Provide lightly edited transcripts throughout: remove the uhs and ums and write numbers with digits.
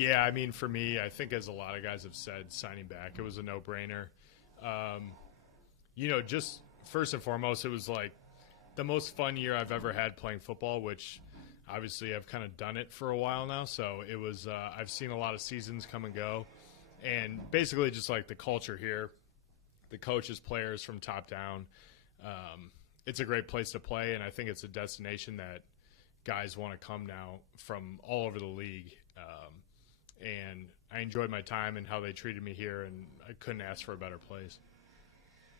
Yeah, I mean, for me, I think as a lot of guys have said, signing back, it was a no-brainer. Um, just first and foremost, it was like the most fun year I've ever had playing football, which obviously I've kind of done it for a while now. So it was, I've seen a lot of seasons come and go. And basically just like the culture here, the coaches, players from top down, it's a great place to play. And I think it's a destination that guys want to come now from all over the league. And I enjoyed my time and how they treated me here, and I couldn't ask for a better place.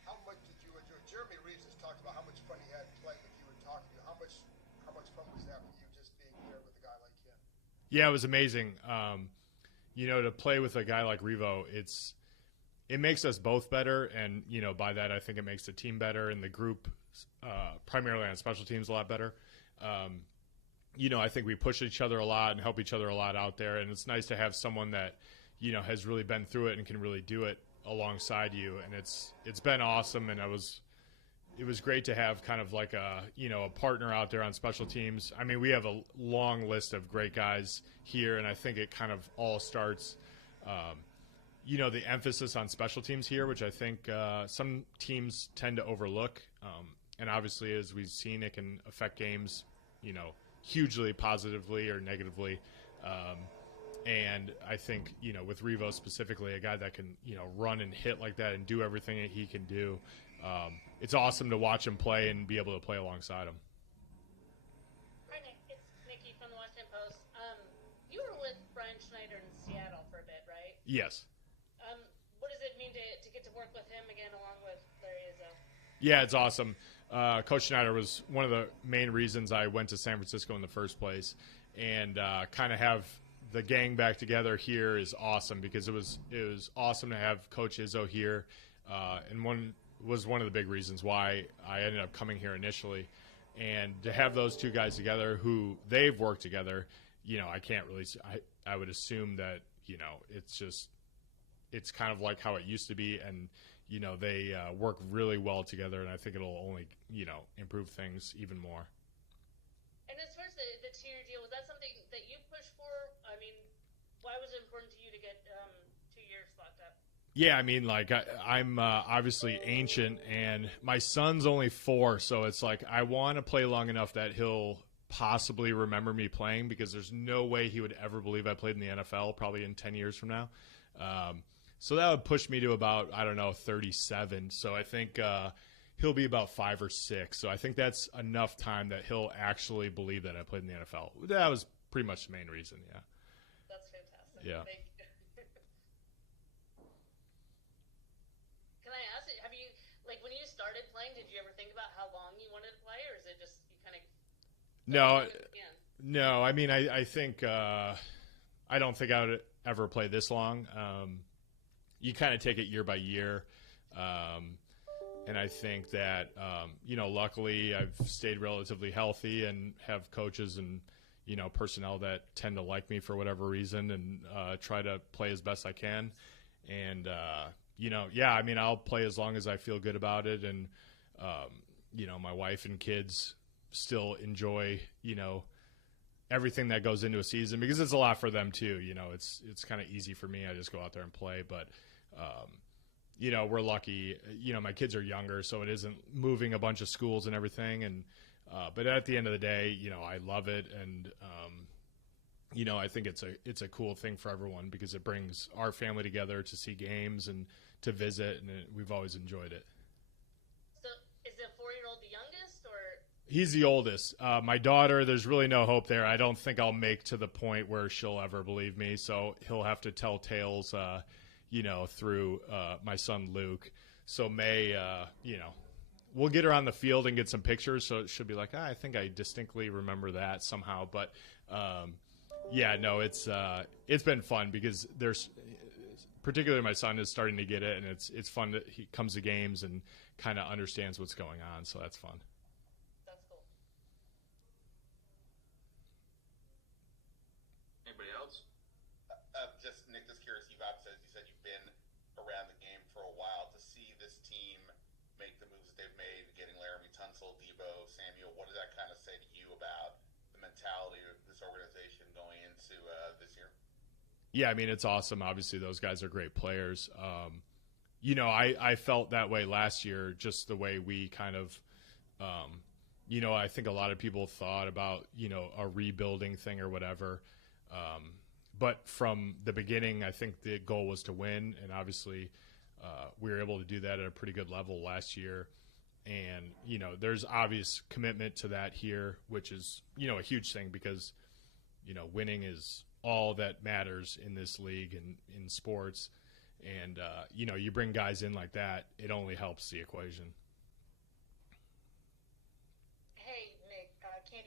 How much did you enjoy? Jeremy Reeves has talked about how much fun he had playing with you and talking to you. How much fun was that with you just being here with a guy like him? Yeah, it was amazing. To play with a guy like Revo, it makes us both better, and by that I think it makes the team better and the group, primarily on special teams, a lot better. I think we push each other a lot and help each other a lot out there, and it's nice to have someone that has really been through it and can really do it alongside you. And it's been awesome, and it was great to have kind of like a partner out there on special teams. I mean, we have a long list of great guys here, and I think it kind of all starts the emphasis on special teams here, which I think some teams tend to overlook. And obviously, as we've seen, it can affect games, hugely positively or negatively. And I think, with Revo specifically, a guy that can, run and hit like that and do everything that he can do, it's awesome to watch him play and be able to play alongside him. Hi, Nick. It's Nikki from the Washington Post. You were with Brian Schneider in Seattle for a bit, right? Yes. What does it mean to get to work with him again along with Larry Izzo? Yeah, it's awesome. Coach Schneider was one of the main reasons I went to San Francisco in the first place, and kind of have the gang back together here is awesome, because it was awesome to have Coach Izzo here, and one of the big reasons why I ended up coming here initially, and to have those two guys together who they've worked together, I can't really I would assume that it's kind of like how it used to be, and they work really well together, and I think it'll only improve things even more. And as far as the 2-year deal, was that something that you pushed for? I mean, why was it important to you to get 2 years locked up? Yeah, I mean, like I'm obviously ancient, and my son's only 4, so it's like I want to play long enough that he'll possibly remember me playing, because there's no way he would ever believe I played in the NFL probably in 10 years from now. So that would push me to about, 37. So I think he'll be about 5 or 6. So I think that's enough time that he'll actually believe that I played in the NFL. That was pretty much the main reason, yeah. That's fantastic. Yeah. Thank you. Can I ask, have you, like when you started playing, did you ever think about how long you wanted to play, or is it just you kind of... No, I mean, I think I don't think I would ever play this long. You kind of take it year by year. And I think that, luckily I've stayed relatively healthy and have coaches and, personnel that tend to like me for whatever reason, and try to play as best I can. And, I mean, I'll play as long as I feel good about it. And, my wife and kids still enjoy, everything that goes into a season, because it's a lot for them too. It's kind of easy for me. I just go out there and play, but, we're lucky, my kids are younger, so it isn't moving a bunch of schools and everything. And, but at the end of the day, I love it. And, I think it's a cool thing for everyone, because it brings our family together to see games and to visit. And we've always enjoyed it. So is the 4-year-old the youngest, or? He's the oldest. My daughter, there's really no hope there. I don't think I'll make to the point where she'll ever believe me. So he'll have to tell tales, through my son Luke. So May, we'll get her on the field and get some pictures, so she'll be like, I think I distinctly remember that somehow. But it's been fun, because there's, particularly my son is starting to get it, and it's fun that he comes to games and kind of understands what's going on. So that's fun. That's cool. Anybody else? Nick, just curious, you've obviously, as you said, you've been around the game for a while. To see this team make the moves that they've made, getting Laramie Tunsil, Debo, Samuel, what does that kind of say to you about the mentality of this organization going into this year? Yeah, I mean, it's awesome. Obviously, those guys are great players. I felt that way last year, just the way we kind of, I think a lot of people thought about, a rebuilding thing or whatever. But from the beginning, I think the goal was to win. And obviously, we were able to do that at a pretty good level last year. And, there's obvious commitment to that here, which is, a huge thing because, winning is all that matters in this league and in sports. And, you bring guys in like that, it only helps the equation.